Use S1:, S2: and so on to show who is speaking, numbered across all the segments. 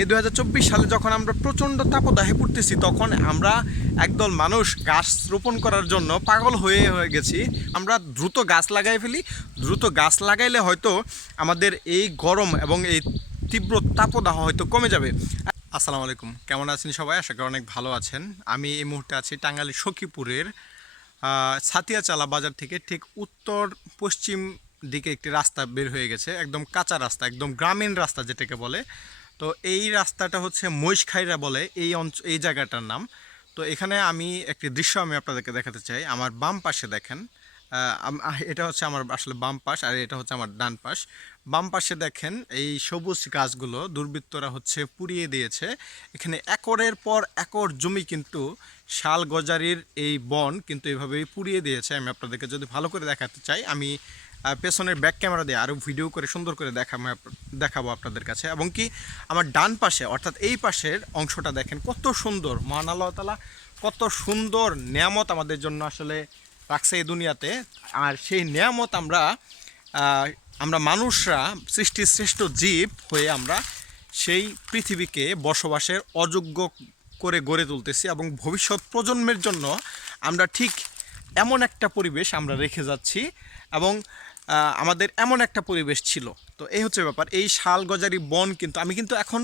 S1: এই দু হাজার চব্বিশ সালে যখন আমরা প্রচণ্ড তাপদাহে পড়তেছি, তখন আমরা একদল মানুষ গাছ রোপণ করার জন্য পাগল হয়ে হয়ে গেছি। আমরা দ্রুত গাছ লাগাই ফেলি। দ্রুত গাছ লাগাইলে হয়তো আমাদের এই গরম এবং এই তীব্র তাপদাহ হয়তো কমে যাবে। আসসালামু আলাইকুম। কেমন আছেন সবাই? আশা করি অনেক ভালো আছেন। আমি এই মুহূর্তে আছি টাঙ্গাইল সখীপুরের ছাতিয়াচালা বাজার থেকে ঠিক উত্তর পশ্চিম দিকে একটি রাস্তা বের হয়ে গেছে। একদম কাঁচা রাস্তা, একদম গ্রামীণ রাস্তা যেটাকে বলে। তো এই রাস্তাটা হচ্ছে মহিষখাইরা বলে এই অঞ্চ, এই জায়গাটার নাম। তো এখানে আমি একটি দৃশ্য আমি আপনাদেরকে দেখাতে চাই। আমার বাম পাশে দেখেন এটা হচ্ছে আমার আসলে বাম পাশ আর এটা হচ্ছে আমার ডান পাশ। বাম পাশে দেখেন এই সবুজ গাছগুলো দুর্বৃত্তরা হচ্ছে পুড়িয়ে দিয়েছে। এখানে একরের পর একর জমি কিন্তু শাল গজারির এই বন কিন্তু এভাবেই পুড়িয়ে দিয়েছে। আমি আপনাদেরকে যদি ভালো করে দেখাতে চাই, আমি পেছনের ব্যাক ক্যামেরা দিয়ে আরও ভিডিও করে সুন্দর করে আপ- দেখাবো আপনাদের কাছে। এবং কি আমার ডান পাশে, অর্থাৎ এই পাশের অংশটা দেখেন, কত সুন্দর। মহান আল্লাহ তালা কত সুন্দর নিয়ামত আমাদের জন্য আসলে রাখছে এই দুনিয়াতে। আর সেই নিয়ামত আমরা আমরা মানুষরা, সৃষ্টির শ্রেষ্ঠ জীব হয়ে আমরা সেই পৃথিবীকে বসবাসের অযোগ্য করে গড়ে তুলতেছি এবং ভবিষ্যৎ প্রজন্মের জন্য আমরা ঠিক এমন একটা পরিবেশ আমরা রেখে যাচ্ছি। এবং আমাদের এমন একটা পরিবেশ ছিল। তো এই হচ্ছে ব্যাপার, এই শাল গজারি বন কিন্তু, আমি কিন্তু এখন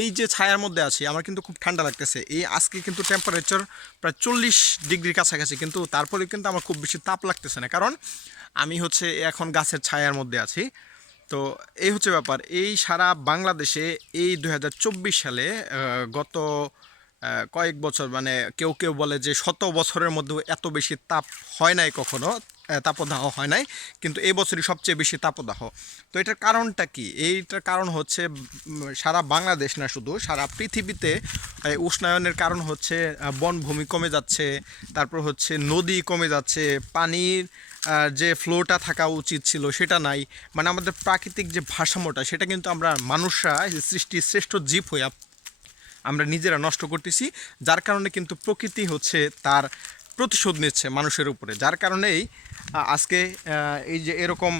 S1: এই যে ছায়ার মধ্যে আছি, আমার কিন্তু খুব ঠান্ডা লাগতেছে। এই আজকে কিন্তু টেম্পারেচার প্রায় চল্লিশ ডিগ্রির কাছাকাছি, কিন্তু তারপরে কিন্তু আমার খুব বেশি তাপ লাগতেছে না। কারণ আমি হচ্ছে এখন গাছের ছায়ার মধ্যে আছি। তো এই হচ্ছে ব্যাপার, এই সারা বাংলাদেশে এই দু হাজার চব্বিশ সালে গত কয়েক বছর মানে কেউ কেউ বলে যে শত বছরের মধ্যে এত বেশি তাপ হয় নাই কখনো। তাপদাহ হয় নাই, কিন্তু এই বছরই সবচেয়ে বেশি তাপদাহ। তো এটার কারণটা কি? এইটার কারণ হচ্ছে সারা বাংলাদেশ না শুধু, সারা পৃথিবীতে উষ্ণায়নের কারণ হচ্ছে বনভূমি কমে যাচ্ছে, তারপর হচ্ছে নদী কমে যাচ্ছে, পানির যে ফ্লোটা থাকা উচিত ছিল সেটা নাই। মানে আমাদের প্রাকৃতিক যে ভারসাম্যটা, সেটা কিন্তু আমরা মানুষরা সৃষ্টির শ্রেষ্ঠ জীব হয়ে আমরা নিজেরা নষ্ট করতেছি। যার কারণে কিন্তু প্রকৃতি হচ্ছে তার প্রতিশোধ নিচ্ছে মানুষের উপরে, যার কারণেই আজকে এই যে এরকম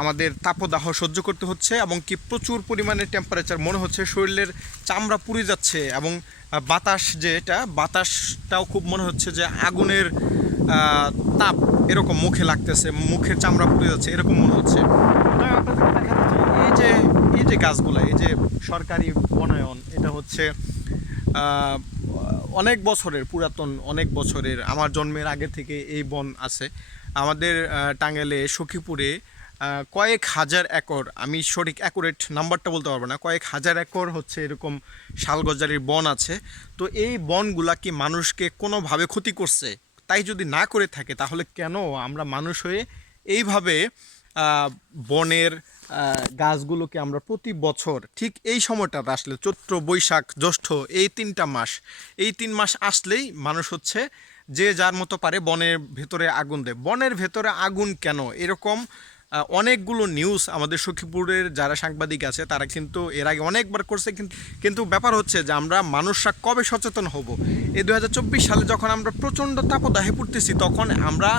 S1: আমাদের তাপদাহ সহ্য করতে হচ্ছে এবং কি প্রচুর পরিমাণে টেম্পারেচার মনে হচ্ছে শরীরের চামড়া পুড়ে যাচ্ছে এবং বাতাস যে এটা, বাতাসটাও খুব মনে হচ্ছে যে আগুনের তাপ এরকম মুখে লাগতেছে, মুখের চামড়া পুড়ে যাচ্ছে, এরকম মনে হচ্ছে। এই যে এই যে গাছগুলো, এই যে সরকারি বনায়ন, এটা হচ্ছে অনেক বছরের পুরাতন অনেক বছরের আমার জন্মের আগে থেকে এই বন আছে। আমাদের আহ, টাঙ্গাইলে সখীপুরে কয়েক হাজার একর আমি সঠিক অ্যাকুরেট নাম্বারটা বলতে পারব না কয়েক হাজার একর হচ্ছে এরকম শালগজারির বন আছে। তো এই বনগুলা কি মানুষকে কোনোভাবে ক্ষতি করছে? তাই যদি না করে থাকে তাহলে কেন আমরা মানুষ হয়ে এইভাবে বনের গাছগুলোকে আমরা প্রতি বছর ঠিক এই সময়টাতে আসলে চৈত্র, বৈশাখ, জ্যৈষ্ঠ এই তিনটা মাস, এই তিন মাস আসলেই মানুষ হচ্ছে যে যার মতো পারে বনের ভেতরে আগুন দেয়। বনের ভেতরে আগুন কেন? এরকম অনেকগুলো নিউজ আমাদের সখীপুরের যারা সাংবাদিক আছে, তারা কিন্তু এর আগে অনেকবার করছে কিন্তু ব্যাপার হচ্ছে যে আমরা মানুষরা কবে সচেতন হব? এই দু হাজার চব্বিশ সালে যখন আমরা প্রচণ্ড তাপদাহে পড়তেছি, তখন আমরা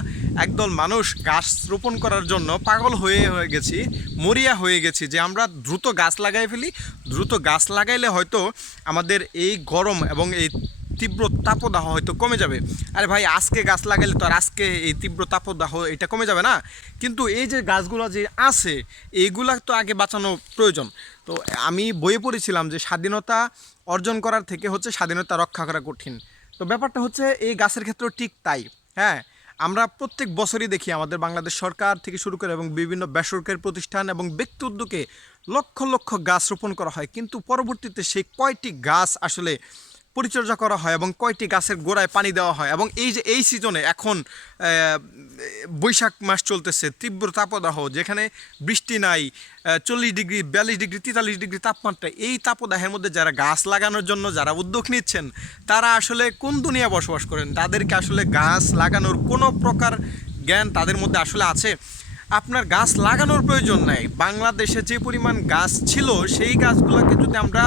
S1: একদল মানুষ গাছ রোপণ করার জন্য পাগল হয়ে হয়ে গেছি, মরিয়া হয়ে গেছি যে আমরা দ্রুত গাছ লাগাই ফেলি। দ্রুত গাছ লাগাইলে হয়তো আমাদের এই গরম এবং এই তীব্র তাপদাহ হয়তো কমে যাবে। আরে ভাই, আজকে গাছ লাগালে তো আর আজকে এই তীব্র তাপদাহ এটা কমে যাবে না। কিন্তু এই যে গাছগুলো যে আছে, এইগুলা তো আগে বাঁচানো প্রয়োজন। তো আমি বইয়ে পড়েছিলাম যে স্বাধীনতা অর্জন করার থেকে হচ্ছে স্বাধীনতা রক্ষা করা কঠিন। তো ব্যাপারটা হচ্ছে এই গাছের ক্ষেত্রেও ঠিক তাই হ্যাঁ? আমরা প্রত্যেক বছরই দেখি আমাদের বাংলাদেশ সরকার থেকে শুরু করে এবং বিভিন্ন বেসরকারি প্রতিষ্ঠান এবং ব্যক্তি উদ্যোগে লক্ষ লক্ষ গাছ রোপণ করা হয়। কিন্তু পরবর্তীতে সেই কয়টি গাছ আসলে পরিচর্যা করা হয় এবং কয়টি গাছের গোড়ায় পানি দেওয়া হয় এবং এই যে এই সিজনে এখন বৈশাখ মাস চলতেছে, তীব্র তাপদাহ, যেখানে বৃষ্টি নাই চল্লিশ ডিগ্রি, বিয়াল্লিশ ডিগ্রি, তেতাল্লিশ ডিগ্রি তাপমাত্রা, এই তাপদাহের মধ্যে যারা গাছ লাগানোর জন্য, যারা উদ্যোগ নিচ্ছেন, তারা আসলে কোন দুনিয়া বসবাস করেন? তাদেরকে আসলে গাছ লাগানোর কোনো প্রকার জ্ঞান তাদের মধ্যে আসলে আছে? আপনার গাছ লাগানোর প্রয়োজন নাই। বাংলাদেশে যে পরিমাণ গাছ ছিল, সেই গাছগুলোকে যদি আমরা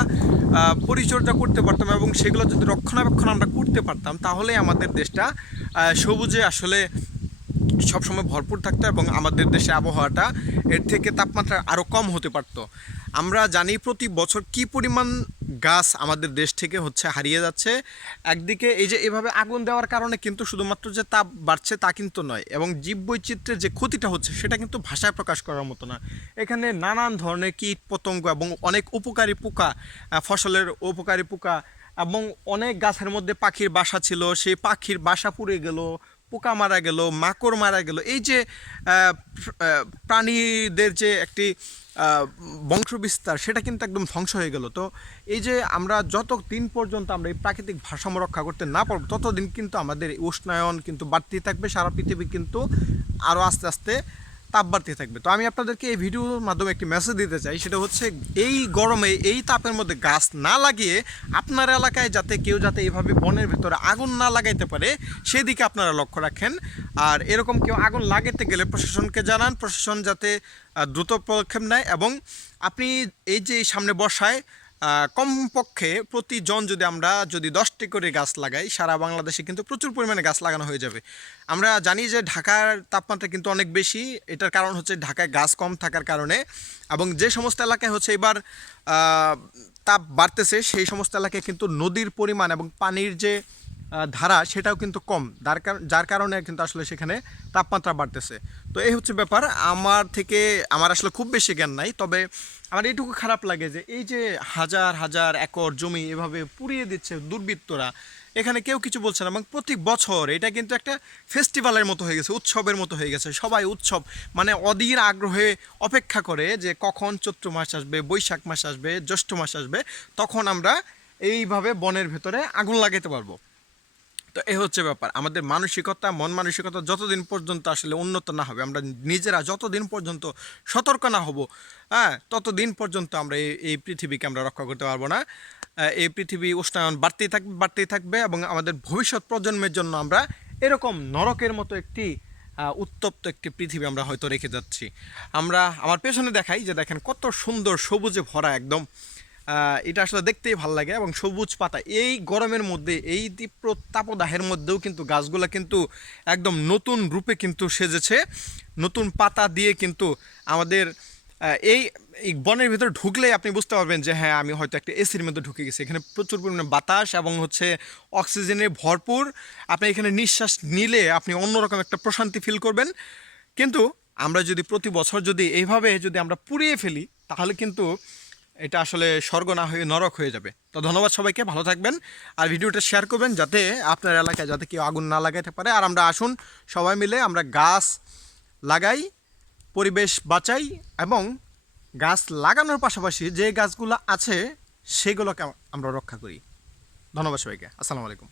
S1: পরিচর্যা করতে পারতাম এবং সেগুলো যদি রক্ষণাবেক্ষণ আমরা করতে পারতাম, তাহলে আমাদের দেশটা সবুজে আসলে সবসময় ভরপুর থাকতো এবং আমাদের দেশে আবহাওয়াটা এর থেকে তাপমাত্রা আরও কম হতে পারতো। আমরা জানি প্রতি বছর কি পরিমাণ গাছ আমাদের দেশ থেকে হচ্ছে হারিয়ে যাচ্ছে। একদিকে এই যে এভাবে আগুন দেওয়ার কারণে কিন্তু শুধুমাত্র যে তাপ বাড়ছে তা কিন্তু নয়, এবং জীববৈচিত্র্যের যে ক্ষতিটা হচ্ছে সেটা কিন্তু ভাষায় প্রকাশ করার মতো না। এখানে নানান ধরনের কীট পতঙ্গ এবং অনেক উপকারী পোকা ফসলের উপকারী পোকা এবং অনেক গাছের মধ্যে পাখির বাসা ছিল, সেই পাখির বাসা পুড়ে গেল পোকা মারা গেল, মাকড় মারা গেল, এই যে প্রাণীদের যে একটি বংশবিস্তার, সেটা কিন্তু একদম ধ্বংস হয়ে গেল। তো এই যে আমরা যত দিন পর্যন্ত আমরা এই প্রাকৃতিক ভারসাম্য রক্ষা করতে না পারব, ততদিন কিন্তু আমাদের উষ্ণায়ন কিন্তু বাড়তেই থাকবে, সারা পৃথিবী কিন্তু আরও আস্তে আস্তে তাপ বাড়তে থাকবে। তো আমি আপনাদেরকে এই ভিডিওর মাধ্যমে একটি মেসেজ দিতে চাই সেটা হচ্ছে এই গরমে এই তাপের মধ্যে গাছ না লাগিয়ে আপনার এলাকায় যাতে কেউ যাতে এইভাবে বনের ভেতরে আগুন না লাগাইতে পারে সেদিকে আপনারা লক্ষ্য রাখেন। আর এরকম কেউ আগুন লাগাতে গেলে প্রশাসনকে জানান প্রশাসন যাতে দ্রুত পদক্ষেপ নেয় এবং আপনি এই যে সামনে আহ, কমপক্ষে প্রতিজন যদি আমরা যদি দশটি করে গাছ লাগাই, সারা বাংলাদেশে কিন্তু প্রচুর পরিমাণে গাছ লাগানো হয়ে যাবে। আমরা জানি যে ঢাকার তাপমাত্রা কিন্তু অনেক বেশি, এটার কারণ হচ্ছে ঢাকায় গাছ কম থাকার কারণে এবং যে সমস্ত এলাকায় হচ্ছে এবার তাপ বাড়তেছে, সেই সমস্ত এলাকায় কিন্তু নদীর পরিমাণ এবং পানির যে ধারা সেটাও কিন্তু কম। যার কার- যার কারণে কিন্তু আসলে সেখানে তাপমাত্রা বাড়তেছে। তো এই হচ্ছে ব্যাপার। আমার থেকে আমার আসলে খুব বেশি জ্ঞান নাই, তবে আমার এইটুকু খারাপ লাগে যে এই যে হাজার হাজার একর জমি এভাবে পুড়িয়ে দিচ্ছে দুর্বৃত্তরা, এখানে কেউ কিছু বলছে না। এবং প্রতি বছর এটা কিন্তু একটা ফেস্টিভ্যালের মতো হয়ে গেছে, উৎসবের মতো হয়ে গেছে। সবাই উৎসব মানে অধীর আগ্রহে অপেক্ষা করে যে কখন চৈত্র মাস আসবে, বৈশাখ মাস আসবে, জ্যৈষ্ঠ মাস আসবে, তখন আমরা এইভাবে বনের ভেতরে আগুন লাগাইতে পারব। তো এই হচ্ছে ব্যাপার। আমাদের মানসিকতা, মন মানসিকতা যতদিন পর্যন্ত আসলে উন্নত না হবে, আমরা নিজেরা যতদিন পর্যন্ত সতর্ক না হব হ্যাঁ ততদিন পর্যন্ত আমরা এই এই পৃথিবীকে আমরা রক্ষা করতে পারব না। এই পৃথিবী উষ্ণায়ন বাড়তেই থাকবে বাড়তেই থাকবে এবং আমাদের ভবিষ্যৎ প্রজন্মের জন্য আমরা এরকম নরকের মতো একটি উত্তপ্ত একটি পৃথিবী আমরা হয়তো রেখে যাচ্ছি। আমরা আমার পেছনে দেখাই যে দেখেন কত সুন্দর সবুজে ভরা একদম এটা আসলে দেখতেই ভালো লাগে এবং সবুজ পাতা। এই গরমের মধ্যে, এই তীব্র তাপদাহের মধ্যেও কিন্তু গাছগুলো কিন্তু একদম নতুন রূপে কিন্তু সেজেছে। নতুন পাতা দিয়ে কিন্তু আমাদের এই এই বনের ভিতরে ঢুকলেই আপনি বুঝতে পারবেন যে হ্যাঁ আমি হয়তো একটা এসির মধ্যে ঢুকে গেছি। এখানে প্রচুর পরিমাণে বাতাস এবং হচ্ছে অক্সিজেনে ভরপুর। আপনি এখানে নিঃশ্বাস নিলে আপনি অন্যরকম একটা প্রশান্তি ফিল করবেন। কিন্তু আমরা যদি প্রতি বছর যদি এইভাবে যদি আমরা পুড়িয়ে ফেলি, তাহলে কিন্তু এটা আসলে স্বর্গ না হয়ে নরক হয়ে যাবে। তো ধন্যবাদ সবাইকে, ভালো থাকবেন। আর ভিডিওটা শেয়ার করবেন যাতে আপনার এলাকায় যাতে কেউ আগুন না লাগাইতে পারে। আর আমরা আসুন সবাই মিলে আমরা গাছ লাগাই, পরিবেশ বাঁচাই এবং গাছ লাগানোর পাশাপাশি যে গাছগুলো আছে সেগুলোকে আমরা রক্ষা করি। ধন্যবাদ সবাইকে। আসসালামু আলাইকুম।